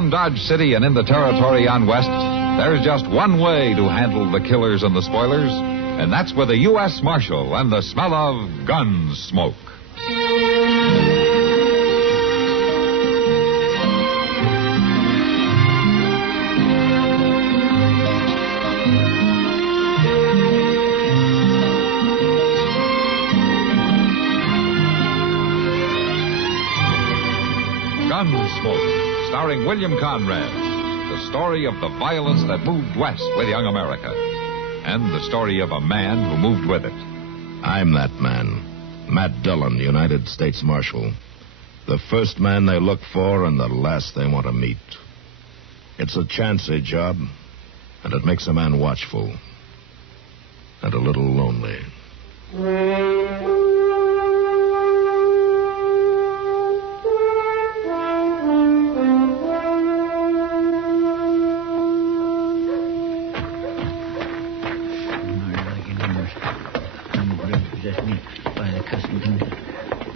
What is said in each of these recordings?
around Dodge City and in the territory on west, there's just one way to handle the killers and the spoilers, and that's with a U.S. Marshal and the smell of Gunsmoke. Gunsmoke, starring William Conrad. The story of the violence that moved west with young America. And the story of a man who moved with it. I'm that man. Matt Dillon, United States Marshal. The first man they look for and the last they want to meet. It's a chancy job, and it makes a man watchful. And a little lonely.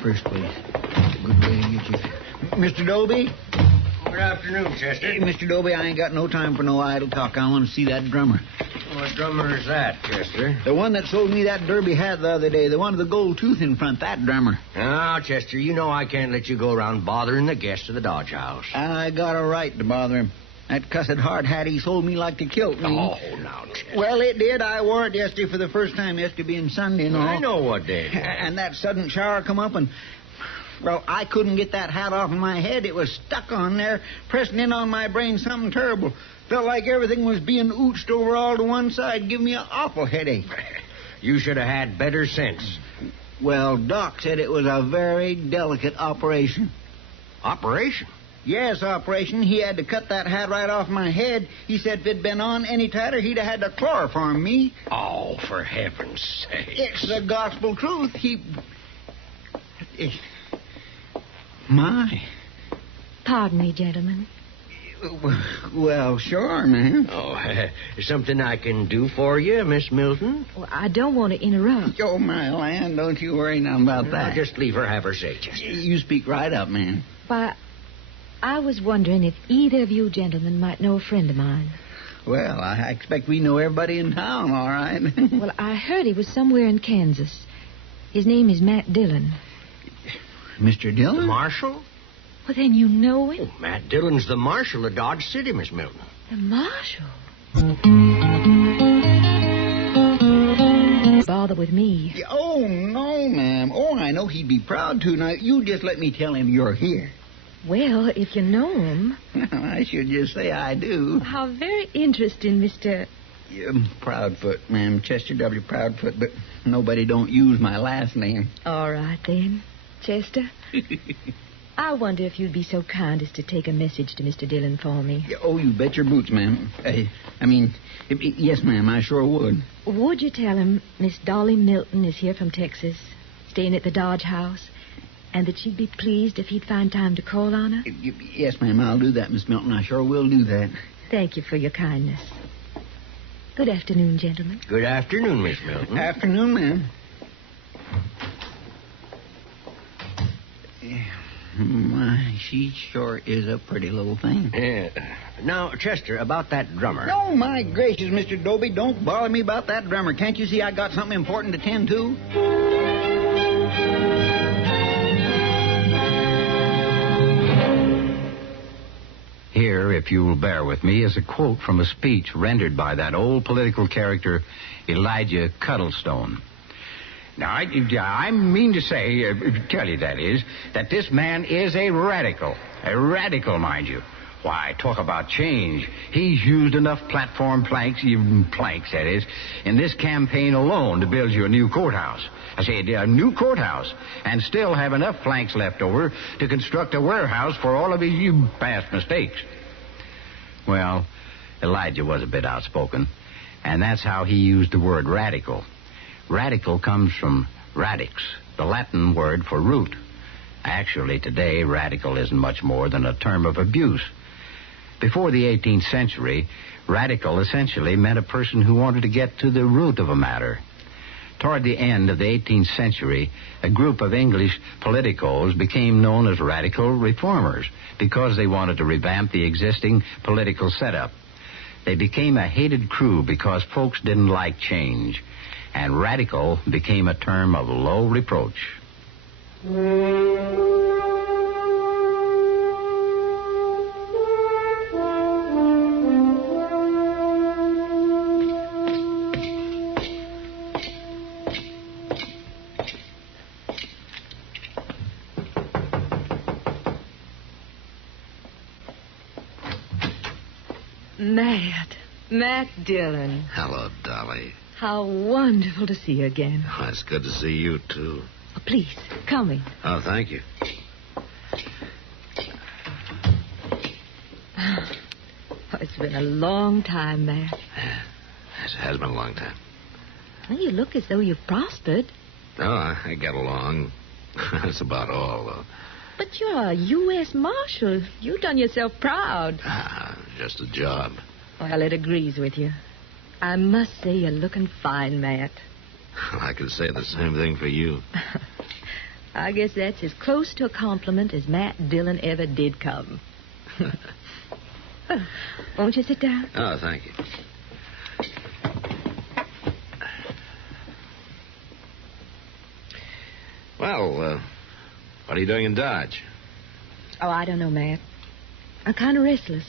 First place. Good way to get you. Mr. Dolby? Good afternoon, Chester. Hey, Mr. Dolby, I ain't got no time for no idle talk. I want to see that drummer. What drummer is that, Chester? The one that sold me that derby hat the other day. The one with the gold tooth in front. That drummer. Now, Chester, you know I can't let you go around bothering the guests of the Dodge House. I got a right to bother him. That cussed Harte hat he sold me like to kilt me. Oh, now, Chester. Well, it did. I wore it yesterday for the first time, yesterday being Sunday and all. I know what did. And that sudden shower come up and... Well, I couldn't get that hat off of my head. It was stuck on there, pressing in on my brain something terrible. Felt like everything was being ooched over all to one side, giving me an awful headache. You should have had better sense. Well, Doc said it was a very delicate operation. Operation? Yes, operation. He had to cut that hat right off my head. He said if it'd been on any tighter, he'd have had to chloroform me. Oh, for heaven's sake. It's the gospel truth. My. Pardon me, gentlemen. Well, sure, ma'am. Oh, something I can do for you, Miss Milton? Well, I don't want to interrupt. Oh, my land, don't you worry now about that. I'll just leave her have her say, Chester. You speak right up, ma'am. Why, I was wondering if either of you gentlemen might know a friend of mine. Well, I expect we know everybody in town, all right. Well, I heard he was somewhere in Kansas. His name is Matt Dillon. Mr. Dillon? The Marshal? Well, then you know him. Oh, Matt Dillon's the Marshal of Dodge City, Miss Milton. The Marshal? Bother with me. Oh, no, ma'am. Oh, I know he'd be proud to. Now, you just let me tell him you're here. Well, if you know him... I should just say I do. How very interesting, Mr... Proudfoot, ma'am. Chester W. Proudfoot, but nobody don't use my last name. All right, then. Chester, I wonder if you'd be so kind as to take a message to Mr. Dillon for me. Oh, you bet your boots, ma'am. Yes, ma'am, I sure would. Would you tell him Miss Dolly Milton is here from Texas, staying at the Dodge House, and that she'd be pleased if he'd find time to call on her? Yes, ma'am, I'll do that, Miss Milton. I sure will do that. Thank you for your kindness. Good afternoon, gentlemen. Good afternoon, Miss Milton. Afternoon, ma'am. My, she sure is a pretty little thing. Now, Chester, about that drummer. Oh, my gracious, Mr. Doby, don't bother me about that drummer. Can't you see I got something important to tend to? Here, if you'll bear with me, is a quote from a speech rendered by that old political character, Elijah Cuddlestone. Now, I mean to say, tell you that is, that this man is a radical, mind you. Why, talk about change. He's used enough platform planks, even planks, that is, in this campaign alone to build you a new courthouse. I say a new courthouse, and still have enough planks left over to construct a warehouse for all of his past mistakes. Well, Elijah was a bit outspoken, and that's how he used the word radical. Radical comes from radix, the Latin word for root. Actually, today, radical isn't much more than a term of abuse. Before the 18th century, radical essentially meant a person who wanted to get to the root of a matter. Toward the end of the 18th century, a group of English politicos became known as radical reformers because they wanted to revamp the existing political setup. They became a hated crew because folks didn't like change, and radical became a term of low reproach. Matt Dillon. Hello, Dolly. How wonderful to see you again. Oh, it's good to see you, too. Oh, please, come in. Oh, thank you. Oh, it's been a long time, Matt. Yeah, it has been a long time. Well, you look as though you've prospered. Oh, I get along. That's about all, though. But you're a U.S. Marshal. You've done yourself proud. Just a job. Well, it agrees with you. I must say you're looking fine, Matt. I could say the same thing for you. I guess that's as close to a compliment as Matt Dillon ever did come. Won't you sit down? Oh, thank you. Well, what are you doing in Dodge? Oh, I don't know, Matt. I'm kind of restless.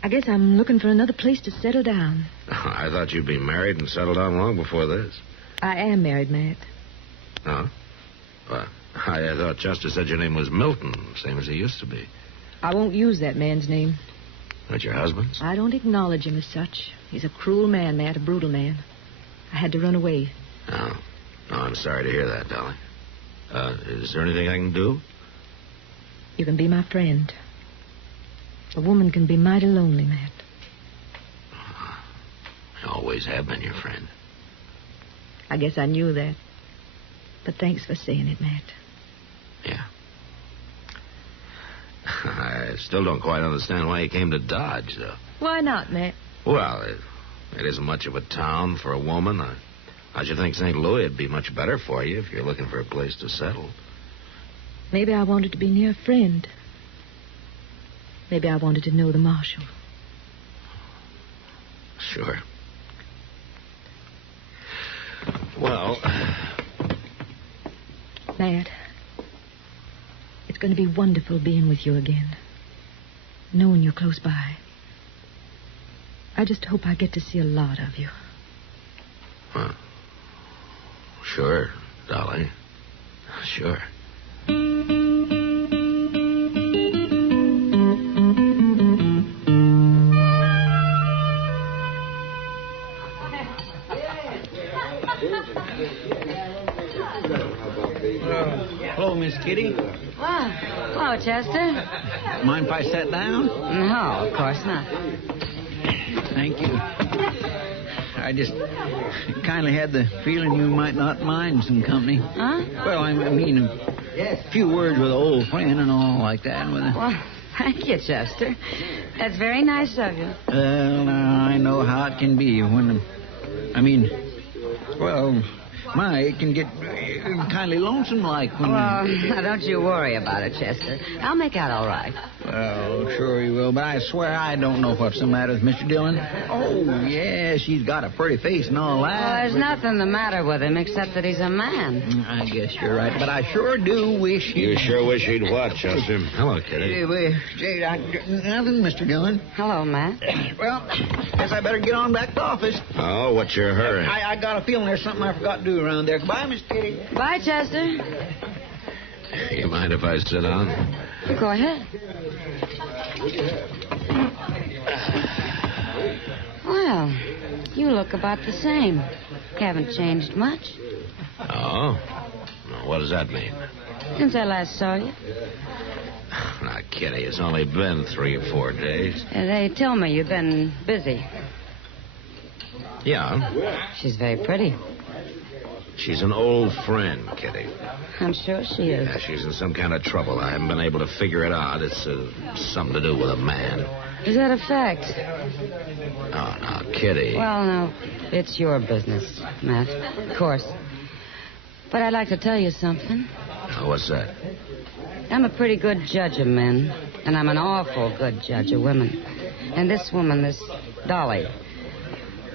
I guess I'm looking for another place to settle down. I thought you'd be married and settled down long before this. I am married, Matt. Oh? Well, I thought Chester said your name was Milton, same as he used to be. I won't use that man's name. That's your husband's? I don't acknowledge him as such. He's a cruel man, Matt, a brutal man. I had to run away. Oh, I'm sorry to hear that, Dolly. Is there anything I can do? You can be my friend. A woman can be mighty lonely, Matt. I always have been your friend. I guess I knew that. But thanks for saying it, Matt. Yeah. I still don't quite understand why you came to Dodge, though. Why not, Matt? Well, it isn't much of a town for a woman. I should think St. Louis would be much better for you if you're looking for a place to settle. Maybe I wanted to be near a friend. Maybe I wanted to know the Marshal. Sure. Well... Matt, it's going to be wonderful being with you again. Knowing you're close by. I just hope I get to see a lot of you. Huh. Sure, Dolly. Sure. Hello, Miss Kitty. Well, hello, Chester. Mind if I sit down? No, of course not. Thank you. I just kindly had the feeling you might not mind some company. Huh? Well, I mean, a few words with an old friend and all like that. Well, thank you, Chester. That's very nice of you. Well, I know how it can be when... it can get kindly lonesome like when... Well, don't you worry about it, Chester. I'll make out all right. Well, sure you will, but I swear I don't know what's the matter with Mr. Dillon. Oh, yes, he's got a pretty face and all that. Well, there's nothing the matter with him except that he's a man. I guess you're right, but I sure do wish You sure wish he'd what, Chester? Hello, Kitty. Nothing, Mr. Dillon. Hello, Matt. Well, guess I better get on back to office. Oh, what's your hurry? I got a feeling there's something I forgot to do around there. Goodbye, Miss Kitty. Bye, Chester. You mind if I sit down? Go ahead. Well, you look about the same. Haven't changed much. Oh? What does that mean? Since I last saw you. Now, Kitty, it's only been 3 or 4 days. They tell me you've been busy. Yeah. She's very pretty. She's an old friend, Kitty. I'm sure she is. Yeah, she's in some kind of trouble. I haven't been able to figure it out. It's something to do with a man. Is that a fact? Oh, no, Kitty. Well, no, it's your business, Matt. Of course. But I'd like to tell you something. What's that? I'm a pretty good judge of men, and I'm an awful good judge of women. And this woman, this Dolly.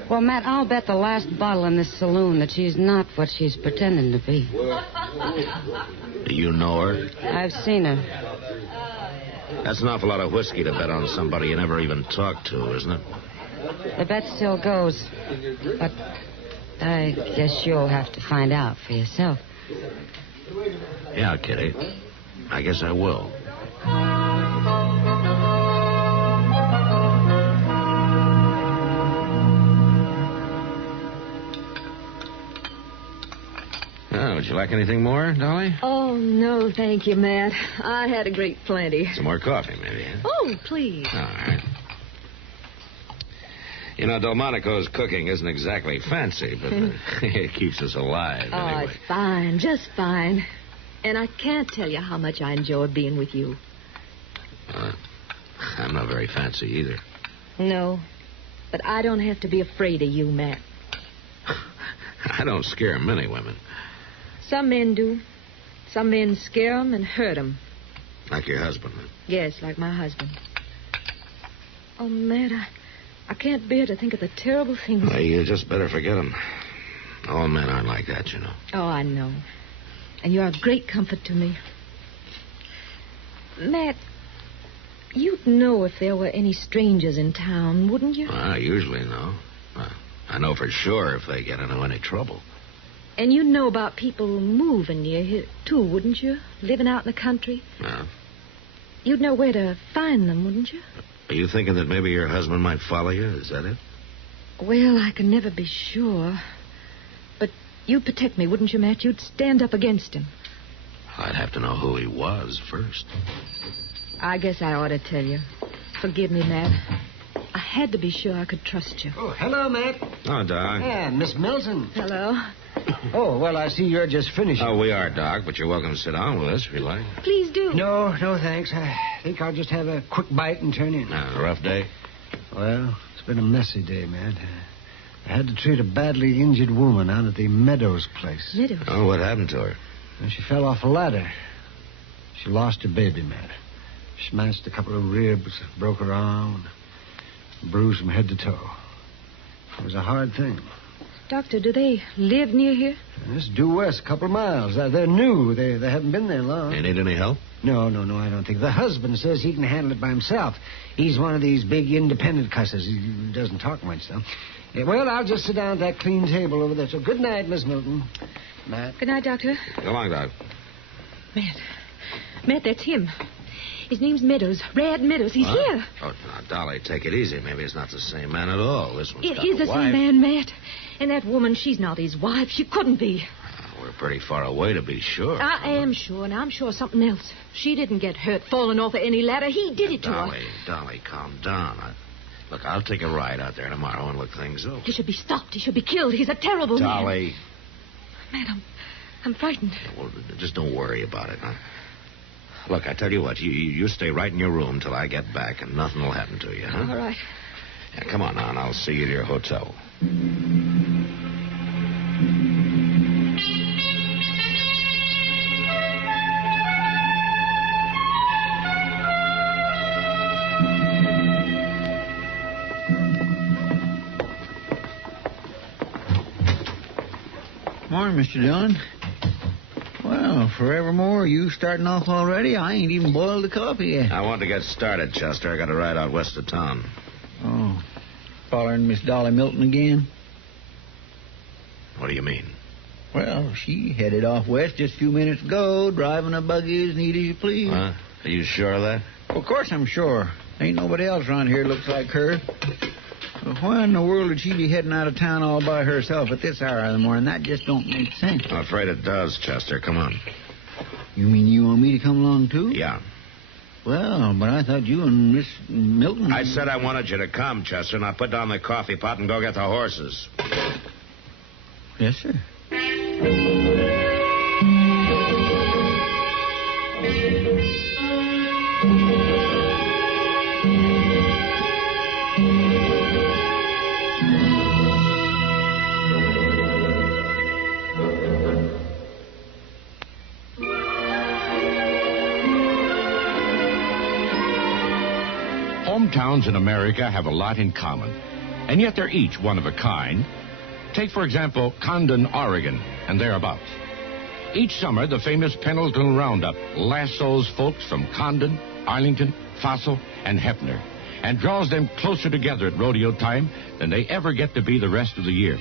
Well, Matt, I'll bet the last bottle in this saloon that she's not what she's pretending to be. Do you know her? I've seen her. That's an awful lot of whiskey to bet on somebody you never even talked to, isn't it? The bet still goes. But I guess you'll have to find out for yourself. Yeah, Kitty. I guess I will. Oh, would you like anything more, Dolly? Oh, no, thank you, Matt. I had a great plenty. Some more coffee, maybe, huh? Oh, please. All right. You know, Delmonico's cooking isn't exactly fancy, but it keeps us alive, Oh, anyway. it's fine, just fine. And I can't tell you how much I enjoy being with you. I'm not very fancy either. No, but I don't have to be afraid of you, Matt. I don't scare many women. Some men do. Some men scare 'em and hurt 'em. Like your husband. Yes, like my husband. Oh, Matt, I can't bear to think of the terrible things. Well, you just better forget them. All men aren't like that, you know. Oh, I know. And you're a great comfort to me. Matt, you'd know if there were any strangers in town, wouldn't you? Well, I usually know. I know for sure if they get into any trouble. And you'd know about people moving near here, too, wouldn't you? Living out in the country. Yeah. You'd know where to find them, wouldn't you? Are you thinking that maybe your husband might follow you? Is that it? Well, I can never be sure. But you'd protect me, wouldn't you, Matt? You'd stand up against him. I'd have to know who he was first. I guess I ought to tell you. Forgive me, Matt. I had to be sure I could trust you. Oh, hello, Matt. Oh, Doc. Yeah, Miss Milton. Hello. Oh, well, I see you're just finished. Oh, we are, Doc, but you're welcome to sit down with us if you like. Please do. No, thanks. I think I'll just have a quick bite and turn in. A rough day? Well, it's been a messy day, Matt. I had to treat a badly injured woman out at the Meadows place. Meadows? Oh, what happened to her? And she fell off a ladder. She lost her baby, Matt. Smashed a couple of ribs, broke her arm, and bruised from head to toe. It was a hard thing. Doctor, do they live near here? It's due west, a couple of miles. They're new. They haven't been there long. You need any help? No, I don't think. The husband says he can handle it by himself. He's one of these big independent cusses. He doesn't talk much, though. Yeah, well, I'll just sit down at that clean table over there. So good night, Miss Milton. Matt. Good night, Doctor. Go along, Doc. Matt, that's him. His name's Meadows. Rad Meadows. He's here. Oh, now, Dolly, take it easy. Maybe it's not the same man at all. This one's It got is a the wife. same man, Matt. And that woman, she's not his wife. She couldn't be. We're pretty far away to be sure. I am sure, and I'm sure something else. She didn't get hurt falling off of any ladder. He did it to her. Dolly, calm down. Look, I'll take a ride out there tomorrow and look things over. He should be stopped. He should be killed. He's a terrible man. Dolly. Matt, I'm frightened. Well, just don't worry about it, huh? Look, I tell you what, you stay right in your room till I get back, and nothing will happen to you, huh? All right. Yeah, come on now, and I'll see you to your hotel. Morning, Mr. Dillon. Well, forevermore, you starting off already? I ain't even boiled the coffee yet. I want to get started, Chester. I got to ride out west of town. Oh, following Miss Dolly Milton again? What do you mean? Well, she headed off west just a few minutes ago, driving a buggy as neat as you please. Huh? Are you sure of that? Of course I'm sure. Ain't nobody else around here looks like her. Well, why in the world would she be heading out of town all by herself at this hour of the morning? That just don't make sense. I'm afraid it does, Chester. Come on. You mean you want me to come along, too? Yeah. Well, but I thought you and Miss Milton... I said I wanted you to come, Chester. Now put down the coffee pot and go get the horses. Yes, sir. towns in America have a lot in common, and yet they're each one of a kind. Take, for example, Condon, Oregon, and thereabouts. Each summer, the famous Pendleton Roundup lassos folks from Condon, Arlington, Fossil, and Hefner, and draws them closer together at rodeo time than they ever get to be the rest of the year.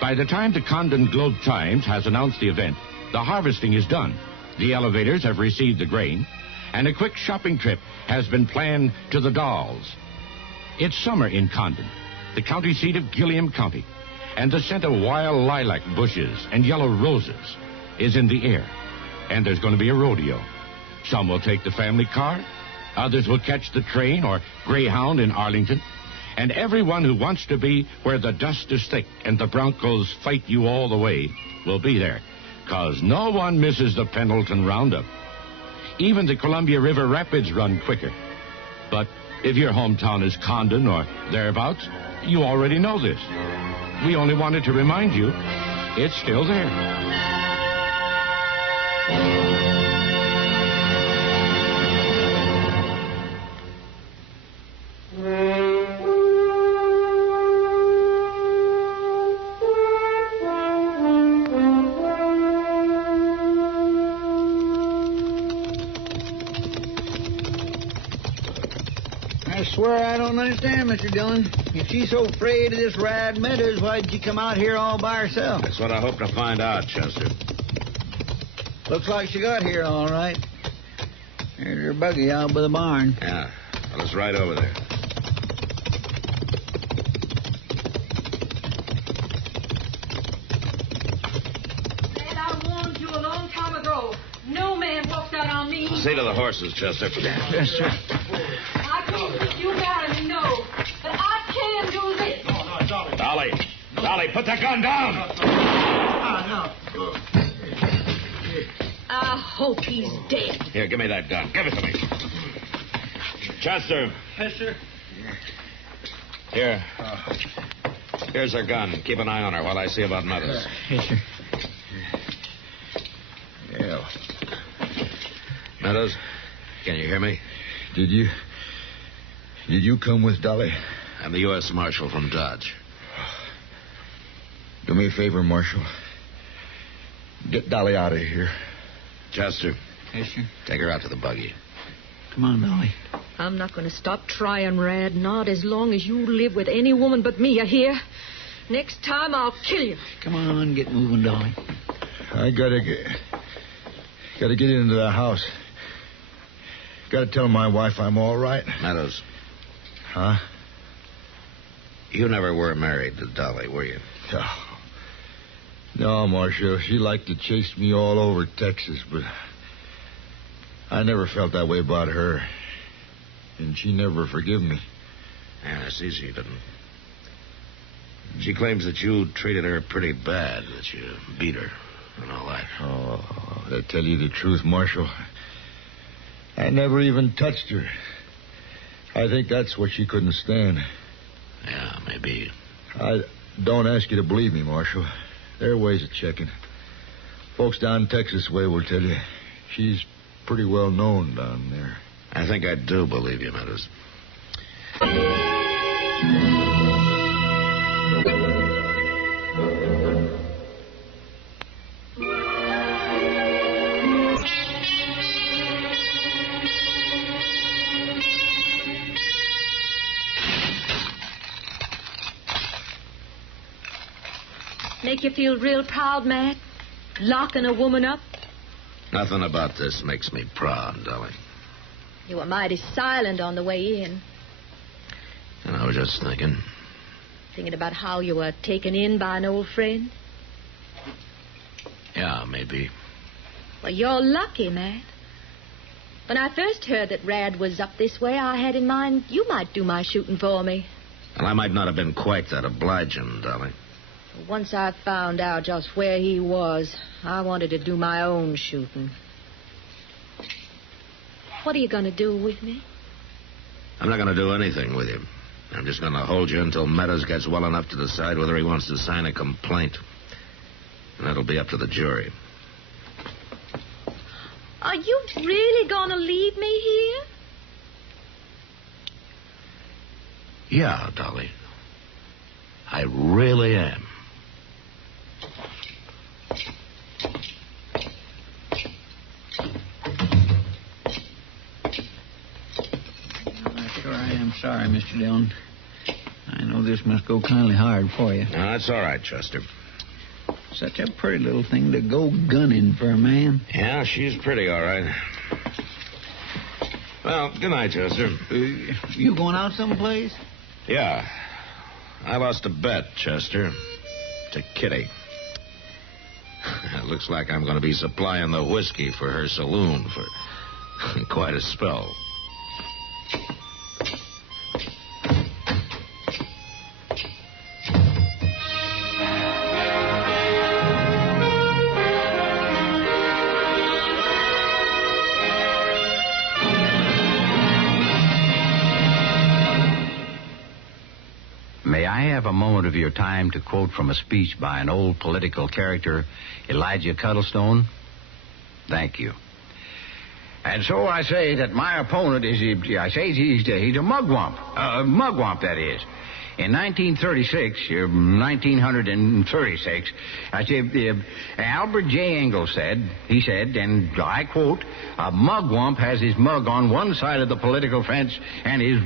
By the time the Condon Globe-Times has announced the event, the harvesting is done, the elevators have received the grain, and a quick shopping trip has been planned to the Dalles. It's summer in Condon, the county seat of Gilliam County, and the scent of wild lilac bushes and yellow roses is in the air. And there's going to be a rodeo. Some will take the family car, others will catch the train or Greyhound in Arlington, and everyone who wants to be where the dust is thick and the Broncos fight you all the way will be there, 'cause no one misses the Pendleton Roundup. Even the Columbia River Rapids run quicker. But if your hometown is Condon or thereabouts, you already know this. We only wanted to remind you, it's still there. I swear I don't understand, Mr. Dillon. If she's so afraid of this Rad Meadows, why'd she come out here all by herself? That's what I hope to find out, Chester. Looks like she got here all right. There's her buggy out by the barn. Yeah, well, it's right over there. And I warned you a long time ago. No man walks out on me. See to the horses, Chester. Yes, sir. I couldn't think you marry me, no. But I can do this. Dolly. Dolly, put that gun down. I hope he's dead. Here, give me that gun. Give it to me. Chester. Yes, sir. Here. Here's her gun. Keep an eye on her while I see about Meadows. Yes, sir. Yeah. Meadows, can you hear me? Did you come with Dolly? I'm the U.S. Marshal from Dodge. Do me a favor, Marshal. Get Dolly out of here. Chester. Yes, sir. Take her out to the buggy. Come on, Dolly. I'm not going to stop trying, Rad. Not as long as you live with any woman but me, you hear? Next time I'll kill you. Come on, get moving, Dolly. I gotta get into the house. Gotta tell my wife I'm all right. Meadows. Huh? You never were married to Dolly, were you? Oh. No, Marshal. She liked to chase me all over Texas, but I never felt that way about her. And she never forgive me. Yeah, I see she didn't. She claims that you treated her pretty bad, that you beat her and all that. Oh, to tell you the truth, Marshal, I never even touched her. I think that's what she couldn't stand. Yeah, maybe. I don't ask you to believe me, Marshal. There are ways of checking. Folks down Texas way will tell you. She's pretty well known down there. I think I do believe you, Meadows. Make you feel real proud, Matt? Locking a woman up? Nothing about this makes me proud, Dolly. You were mighty silent on the way in. And I was just thinking. Thinking about how you were taken in by an old friend? Yeah, maybe. Well, you're lucky, Matt. When I first heard that Rad was up this way, I had in mind you might do my shooting for me. And I might not have been quite that obliging, Dolly. Once I found out just where he was, I wanted to do my own shooting. What are you going to do with me? I'm not going to do anything with you. I'm just going to hold you until Meadows gets well enough to decide whether he wants to sign a complaint. And that'll be up to the jury. Are you really going to leave me here? Yeah, Dolly. I really am. Sure, I am sorry, Mr. Dillon. I know this must go kindly hard for you. No, that's all right, Chester. Such a pretty little thing to go gunning for a man. Yeah, she's pretty, all right. Well, good night, Chester. You going out someplace? Yeah. I lost a bet, Chester. To Kitty. It looks like I'm going to be supplying the whiskey for her saloon for quite a spell. May I have a moment of your time to quote from a speech by an old political character, Elijah Cuddlestone? Thank you. And so I say that my opponent is, he's a mugwump. Mugwump, that is. In 1936, I said, Albert J. Ingalls said, and I quote, a mugwump has his mug on one side of the political fence and his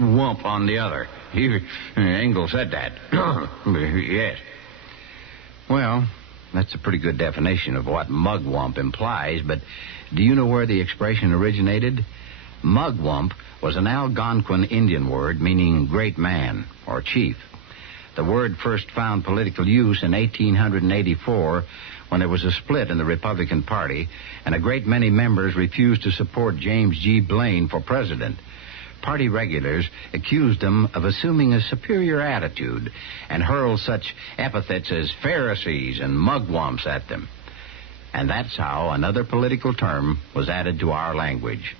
wump on the other. Ingalls said that. Yes. Well, that's a pretty good definition of what mugwump implies, but do you know where the expression originated? Mugwump was an Algonquin Indian word meaning great man or chief. The word first found political use in 1884 when there was a split in the Republican Party and a great many members refused to support James G. Blaine for president. Party regulars accused him of assuming a superior attitude and hurled such epithets as Pharisees and mugwumps at them. And that's how another political term was added to our language.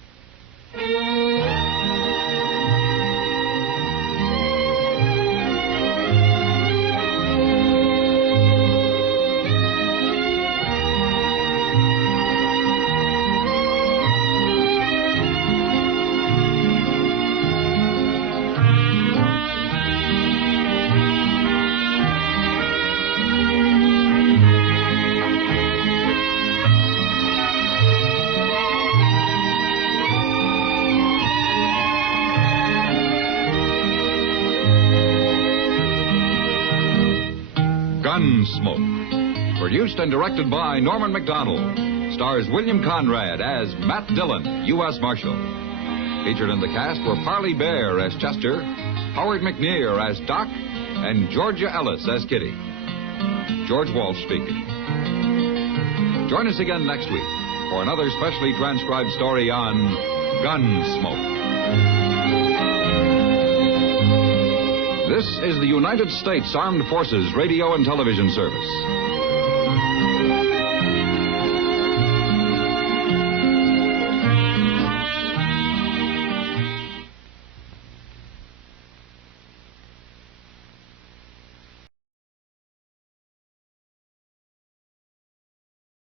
Gunsmoke. Produced and directed by Norman Macdonnell. Stars William Conrad as Matt Dillon, U.S. Marshal. Featured in the cast were Parley Bear as Chester, Howard McNear as Doc, and Georgia Ellis as Kitty. George Walsh speaking. Join us again next week for another specially transcribed story on Gunsmoke. This is the United States Armed Forces Radio and Television Service.